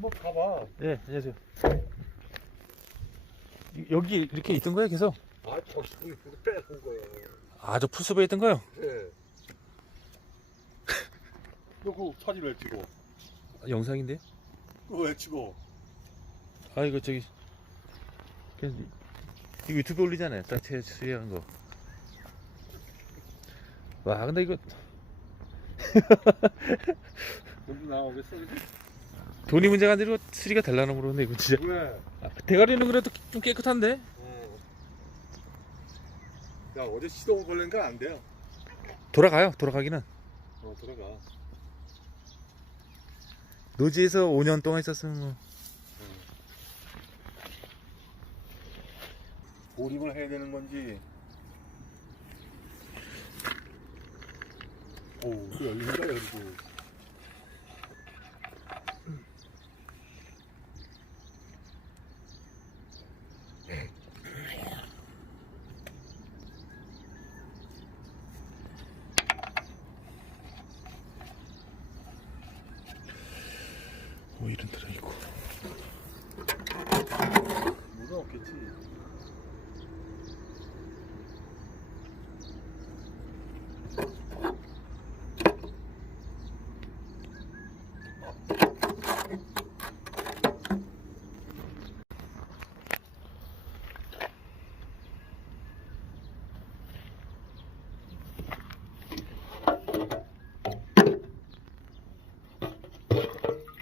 한번 가봐. 예, 안녕하세요. 이- 여기 이렇게 있던 거예요, 계속? 아, 저기 빼온 거야. 아, 저 풀숲에 있던 거요? 그래. 너그 사진 왜 찍어? 아, 영상인데요? 그거 왜 찍어? 아, 이거 저기. 그냥 이- 이거 유튜브에 올리잖아요. 딱 수리한 거. 와, 근데 이거 여기 나오겠어? 이제? 돈이 문제가 아니고 수리가 되려나 모르는데, 이거 진짜. 왜? 아, 대가리는 그래도 좀 깨끗한데? 어. 야, 어제 시동 걸린 거안 돼요. 돌아가요, 돌아가기는. 어, 들어가. 노지에서 5년 동안 있었으면 뭐. 보립을 해야 되는 건지. 오, 그 열린다, 열리고. 오일은 들어있고. 물은 없겠지.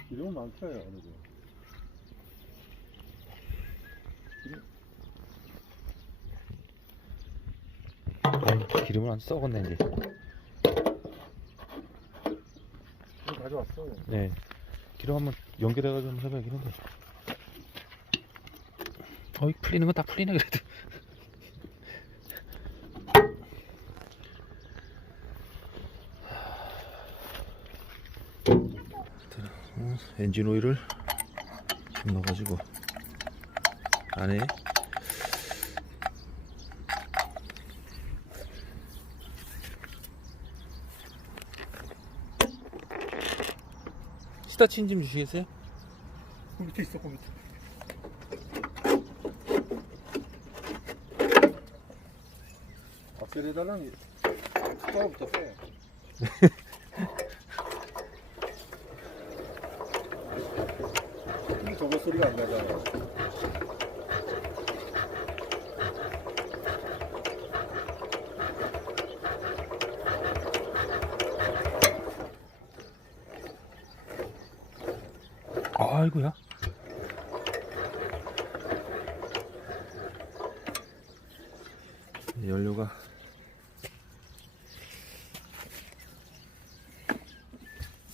기름은 어느 정 아니, 기름을 안 썩었네, 이제. 이거 가져왔어. 네. 기름 한번 연결해가지고 한번 해봐야긴 한데. 어이, 풀리는 건 다 풀리네, 그래도. 어, 엔진 오일을 좀 넣어가지고 안에 스타친 좀 주시겠어요? 그 밑에 있어, 그 밑에. 악셀에다는 숫자부터 빼. 이 저거 소리가 안 나잖아. 아이고야. 연료가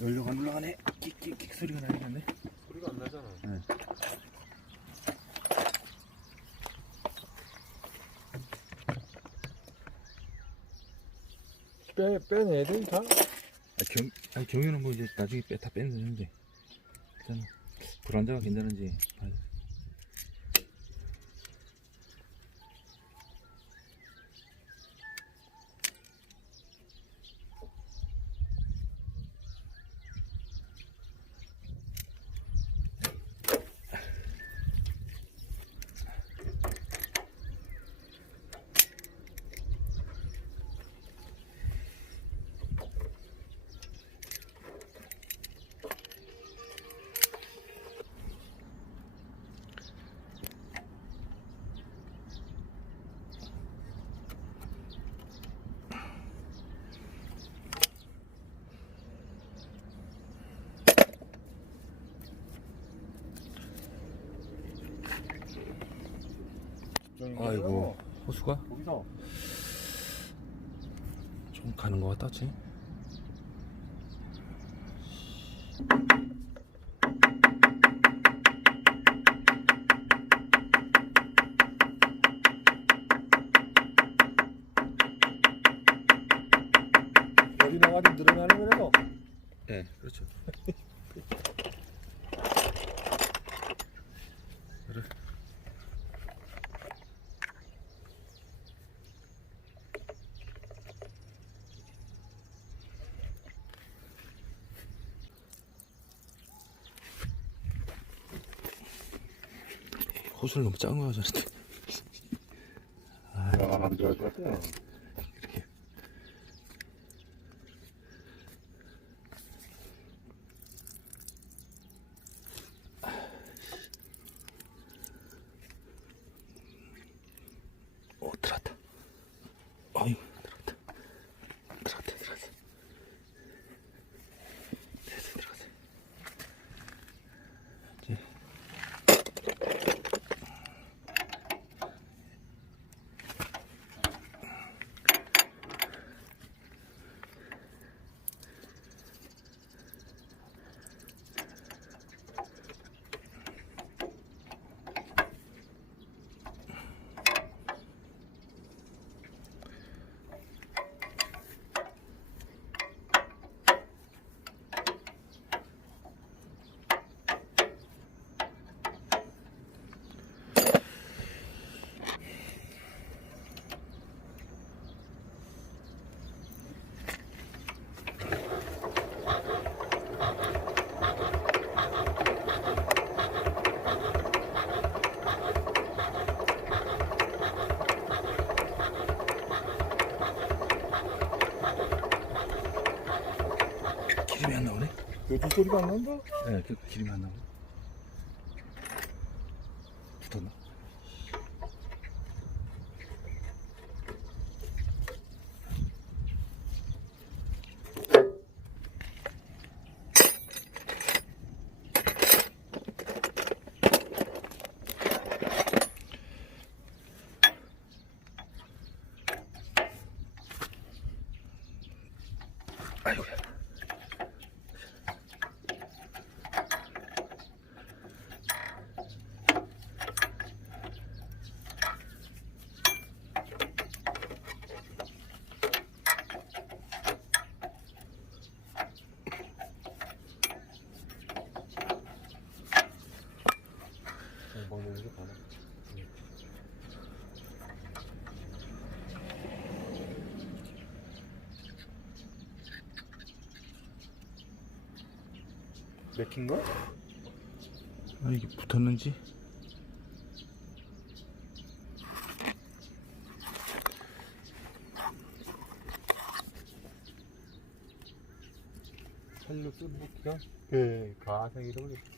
연료가 안 올라가네. 끽끽끽 소리가 나겠네. 소리가 안 나잖아. 네. 빼, 빼내야 돼, 다? 아, 경, 아니, 경유는 뭐 이제 나중에 빼, 다 빼면 되는데. 일단, 불안자가 괜찮은지. 봐야 돼. 아이고, 호수가? 거기서. 좀 가는 것 같다, 지 열이 나가지고 늘어나는 거라고. 네, 그렇죠. 그래. 호수를 너무 작은 거 하자는데. 아, 안 같아. 이렇게. 오, 들어왔다. 어휴, 들어왔다. 들어왔다, 들어왔어. 됐어, 들어갔어. 이제. 기름이 안 나오네? 요즘 소리가 안 난다? 네, 그 기름이 안 나오네. 붙었나? 먹는 게 많아. 맥힌 거? 아, 이게 붙었는지? 살육수 먹기가? 그 가생이라고 그래.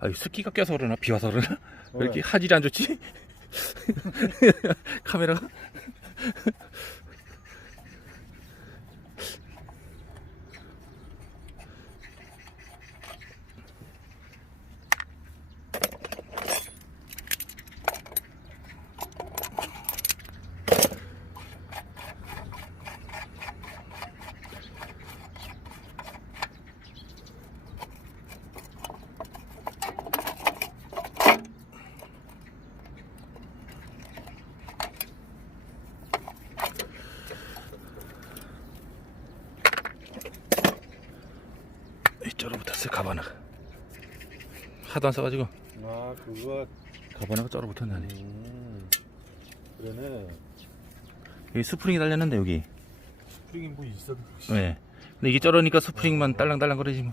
아, 이 습기가 껴서 그러나? 비 와서 그러나? 왜 이렇게 왜? 화질이 안 좋지? 카메라가? 하도 안 써가지고, 아, 그거. 가바나가 쩔어 붙었네. 음. 그러네. 여기 스프링이 달렸는데, 여기. 스프링이 뭐 있어? 네. 근데 이게 쩔으니까 스프링만 딸랑딸랑 거리지 뭐.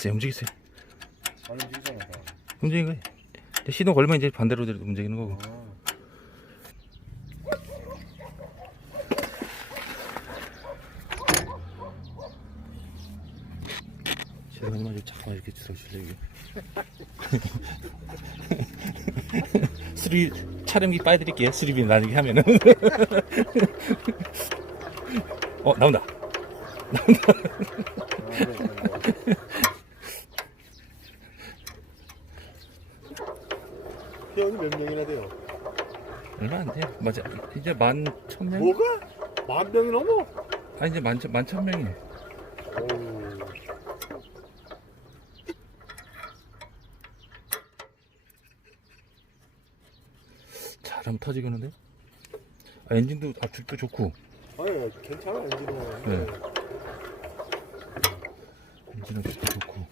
됐어요. 움직이세요. 안 움직이잖아 다. 움직인 거예요. 이제 시동 걸면 이제 반대로 움직이는 거고. 아. 시동하지만 좀 잠깐만 이렇게? 이게? 수리 촬영기 빠져드릴게요. 수리비 나중에 하면은. 어 나온다. 아, 그래, 그래. 회원이 몇 명이나 돼요? 얼마 안 돼요. 맞아. 이제 만 천 명? 뭐가? 만 명이 넘어? 아 이제 만천 만천 명이. 어우. 잘하면 터지겠는데? 아, 엔진도 압축도 좋고 아니 괜찮아 엔진은. 네. 엔진 압축도 좋고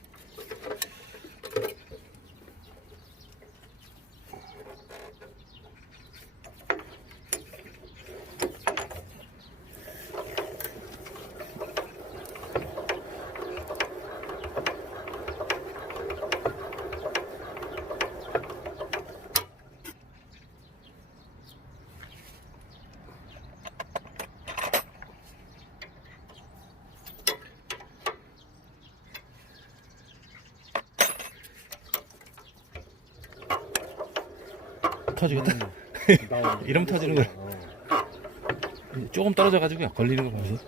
터지겠다. 나 이러면 터지는 거야. 어. 조금 떨어져가지고 걸리는 거 보세요.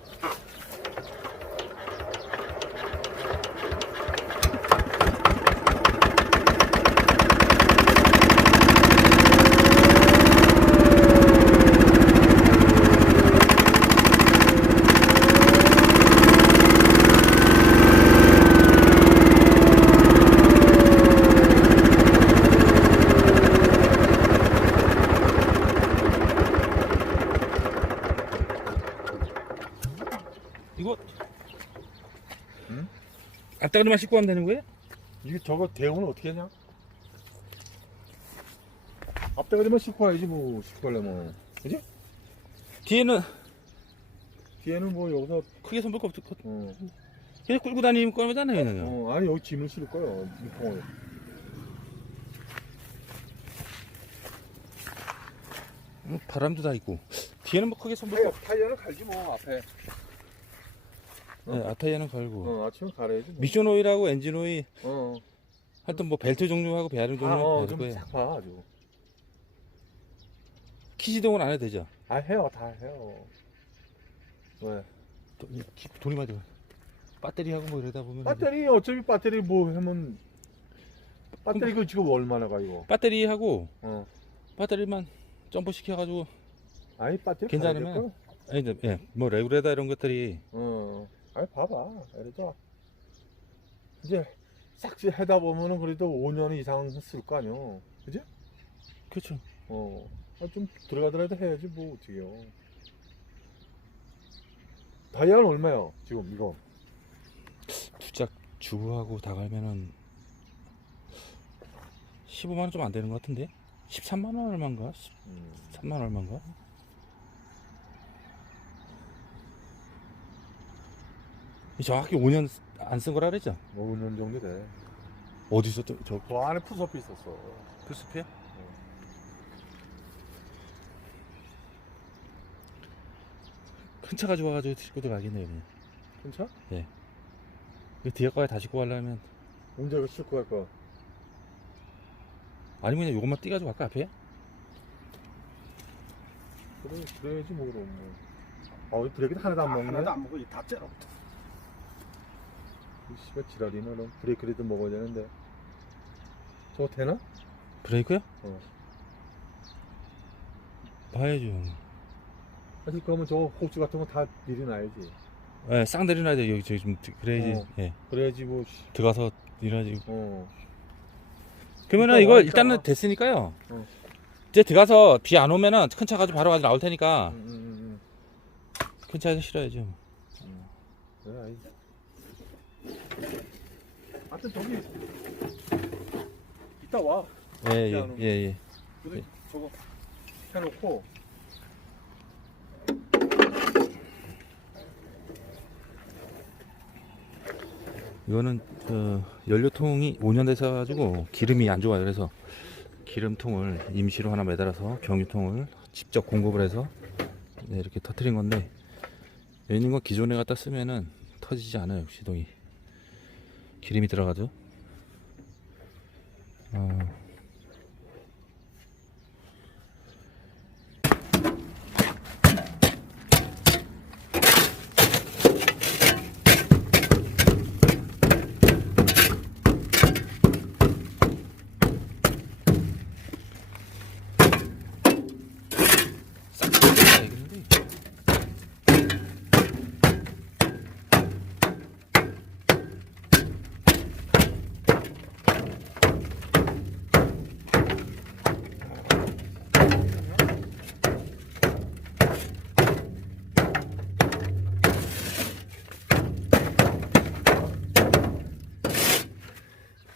앞다리만 싣고 가면 되는 거예요? 이게 저거 대응을 어떻게 하냐? 앞대가리만 싣고 와야지 뭐 싣고 가려면 그지? 뒤에는 뒤에는 뭐 여기서 크게 손볼 거 없을 것 어, 그냥 끌고 다니면 거잖아요 얘는. 어 아니 여기 짐을 실을 거예요 유통을. 음, 바람도 다 있고. 뒤에는 뭐 크게 손볼 거 타이어, 타이어는 갈지 뭐 앞에 네, 아타이어는 걸고. 어 아침은 갈아야지 뭐. 미션 오일하고 엔진 오일. 어, 하여튼 뭐 벨트 종류하고 배아름 아, 종류는 어, 될 거예요 좀싹봐 아주. 키 시동은 안 해도 되죠? 아 해요 다 해요. 왜? 또 이- 기- 돈이 많이 들어 배터리하고 뭐 이러다 보면 배터리 어차피 배터리 뭐 하면 배터리 그 지금 얼마나 가 이거? 배터리하고 어. 배터리만 점프 시켜가지고 아니 배터리 괜찮으면? 아니 이제 예, 뭐 레귤레다 이런 것들이 어 아니 봐봐. 이러죠 이제 싹 해다 보면은 그래도 5년 이상 쓸거 아니야 그지? 그렇죠 어좀 들어가더라도 해야지 뭐 어떡해요. 다이아는 얼마요? 지금 이거. 두짝 주부하고 다 갈면은 15만 원 좀 안 되는 것 같은데? 13만 원 얼마인가? 음. 3만 원 얼마인가 정확히 5년 안 쓴 거라 그랬죠 5년 정도 돼. 어디서 또저그 안에 푸스업이 있었어. 풀스페야 큰 차 가지고 와가지고 싣고 들어가겠네요 그냥 괜찮아? 그 뒤에 거에 다 싣고 가려면 언제 그 싣고 갈 거야? 아니면 그냥 요것만 띄가지고 갈까 앞에 그래, 그래야지 뭐 그럼. 뭐. 아, 왜 브레이크도 하나도 안 먹네? 하나도 안 먹고 다 째려. 이 씨발 지랄이네, 그럼. 브레이크라도 먹어야 되는데. 저거 되나? 브레이크요? 어. 봐야죠 사실 그러면 저거 호주 같은 거다 미리 놔야지. 예, 쌍 내려놔야 돼 여기 저기 좀 그래야지 어. 예 그래야지 뭐, 씨. 들어가서 일하지 어. 그러면은 이거 와, 일단은. 됐으니까요 어. 이제 들어가서 비 안 오면은 큰 차 가지고 바로 가지고 나올 테니까 음, 음, 큰 차에서 실어야죠 음, 음. 그래, 아이. 하여튼 저기, 이따 와. 예 예 예 예, 예. 근데 저거 해놓고 이거는 어, 연료통이 5년 돼서 가지고 기름이 안 좋아요. 그래서 기름통을 임시로 하나 매달아서 경유통을 직접 공급을 해서 네, 이렇게 터트린 건데 여기 있는 거 기존에 갖다 쓰면은 터지지 않아요. 시동이 기름이 들어가죠. 어,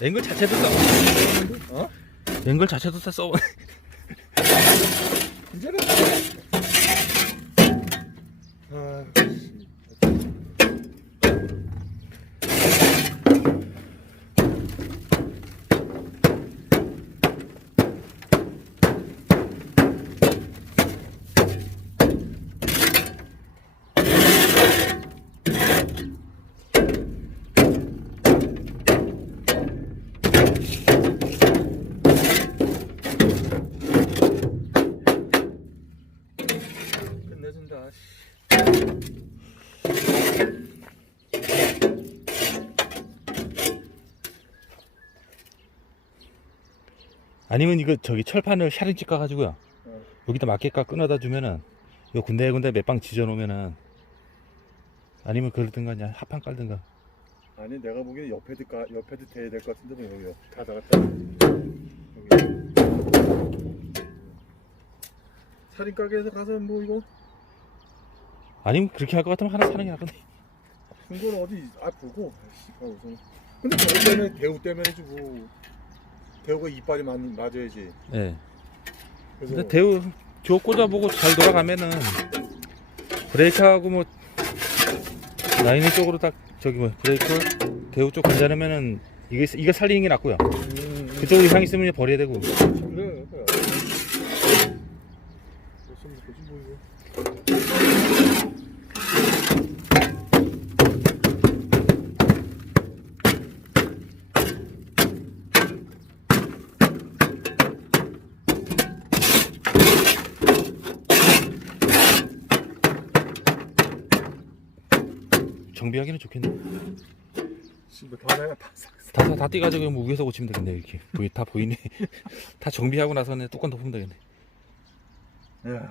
앵글 자체도 써. 어? 앵글 자체도 다 써. 이제는 아니면 이거 저기 철판을 샤링 찍어 가지고요. 어. 여기다 맞게까 끊어다 주면은 요 군데군데 몇 방 지져 놓으면은 아니면 그러든가 그냥 합판 깔든가. 아니 내가 보기엔 옆에도 까 옆에도 대야 될 것 같은데 뭐 여기 다 나갔다. 여기. 살인 가게에서 가서 뭐 이거 아니면 그렇게 할 것 같으면 하나 사는 게 낫거든. 중고는 어디 아 보고 아이씨 아 우선 근데 그거 때문에 대우 때문에 주고 대우가 이빨이 맞, 맞아야지. 예. 그래서 근데 대우 조 꽂아보고 잘 돌아가면은 브레이크하고 뭐 라이닝 쪽으로 딱 저기 뭐 브레이크 대우 쪽 괜찮으면은 이게 이거 살리는 게 낫고요. 음, 그쪽 이상 있으면 이제 버려야 되고. 그래 그래. 뭐 이거. 정비하기는 좋겠네. 지금 다다 싹. 다, 다 띄가지고 뭐 위에서 고치면 되겠네 이렇게 보이 다 보이네 다 정비하고 나서는 뚜껑 덮으면 되겠네 야.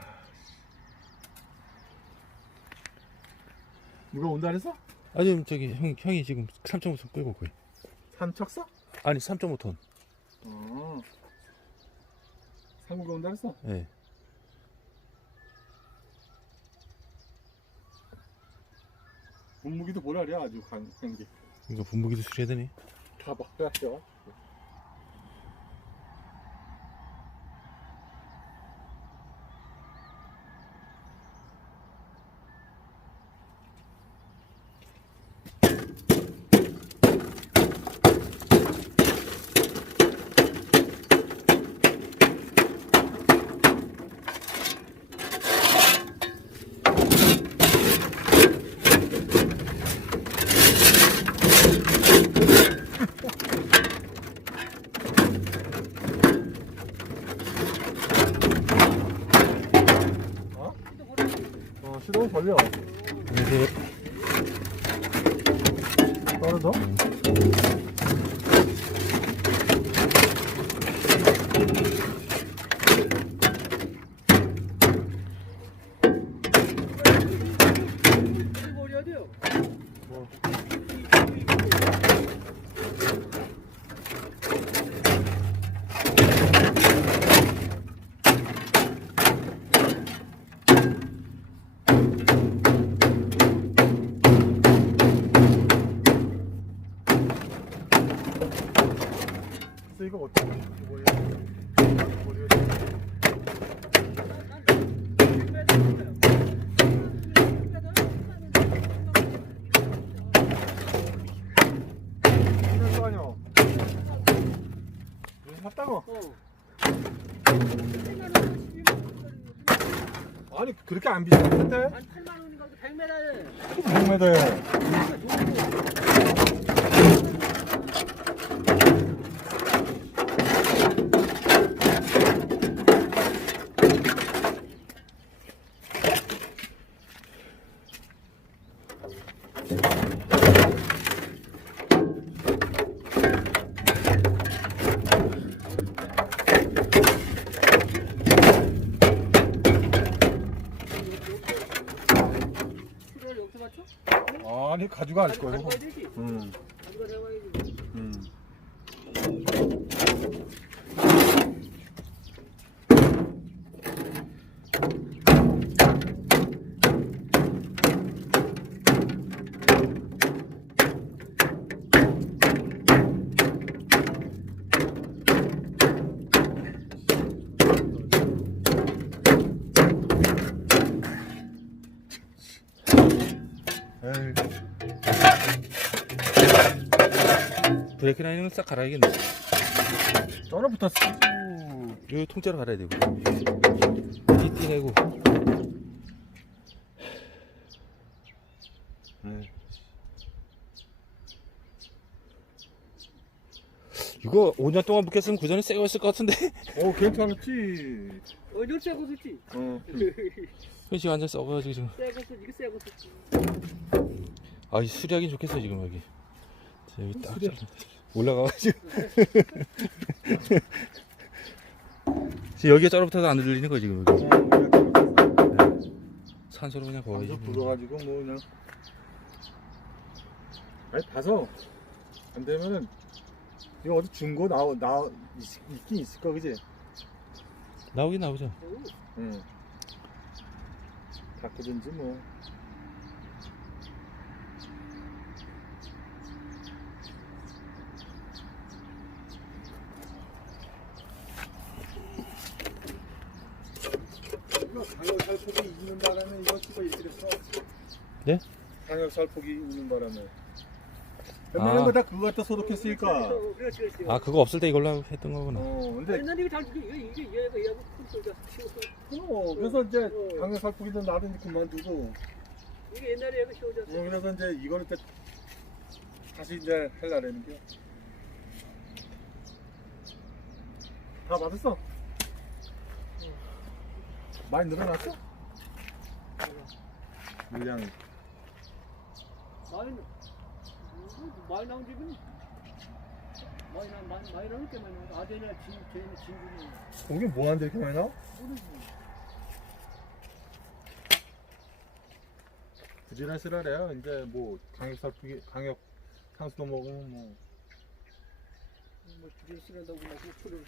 누가 온다 그랬어? 아니 저기 형, 형이 지금 3.5톤 끌고 거의 산척사? 아니 3.5톤 어. 상국이 온다 그랬어? 예. 분무기도 보라랴 아주 간, 한게 이거 분무기도 수리해야 되네 다 막혀야죠. 어? 어, 시동 걸려. 이게 떨어져? 샀다고? 어. 아니 그렇게 안 비쌌는데? 한 8만 원인가 100m에 100m에 그걸 여기서 맞춰? 아니 가 브레이크 라인은 싹 갈아야겠네. 쩔어 붙었어. 요 통째로 갈아야 되고. 띠띠 내고. 에이. 이거 5년 동안 묶였으면 그 전에 새 거였을 것 같은데. 어 괜찮았지. 어, 이거 새거 썼지? 어. 현시 완전 썩어가지고 지금. 새거 썼 이거 새거 썼지. 아, 이 수리하긴 좋겠어 지금 여기. 자, 여기 딱. 올라가가지고. 지금 여기가 쩔어붙어서 안 들리는 거 지금 여기. 산소로 그냥 거의. 완전 불어가지고 뭐 그냥. 아니 봐서 안 되면은 이거 어디 중고 나오 나 있- 있긴 있을 거 그지? 나오긴 나오죠. 어, 응. 바꾸든지 뭐. 이거 강력 살폭이 있는 바람에 이거 찍어 이렇게 됐어. 네? 강력 살폭이 있는 바람에. 웬만한 아. 거다 그거 갖다 소독했으니까. 어, 그렇지, 그렇지. 아, 그거 없을 때 이걸로 했던 거구나. 어, 근데 옛날에 이거 잘 이게 이게 얘가 얘가 큰 소리가 치고 어, 그래서 이제 어. 강력 살폭이든 나도 이제 그만두고. 이게 옛날에 얘가. 어, 그래서 이제 이거는 이제 다시 이제 할라라는 게. 다 받았어? 많이 늘어났어? 물량이. 많이 많이 나온 집은 많이 나 많이 많이 나올 게 많이 나온 아재나 진 쟤는 진주는 거기 뭐 하는데 이렇게 많이 나와? 모르지. 부지런시라래요. 이제 뭐 강력 살폭이 강력 상수도 먹으면 뭐. 뭐 주제 쓰는다고 막 소리를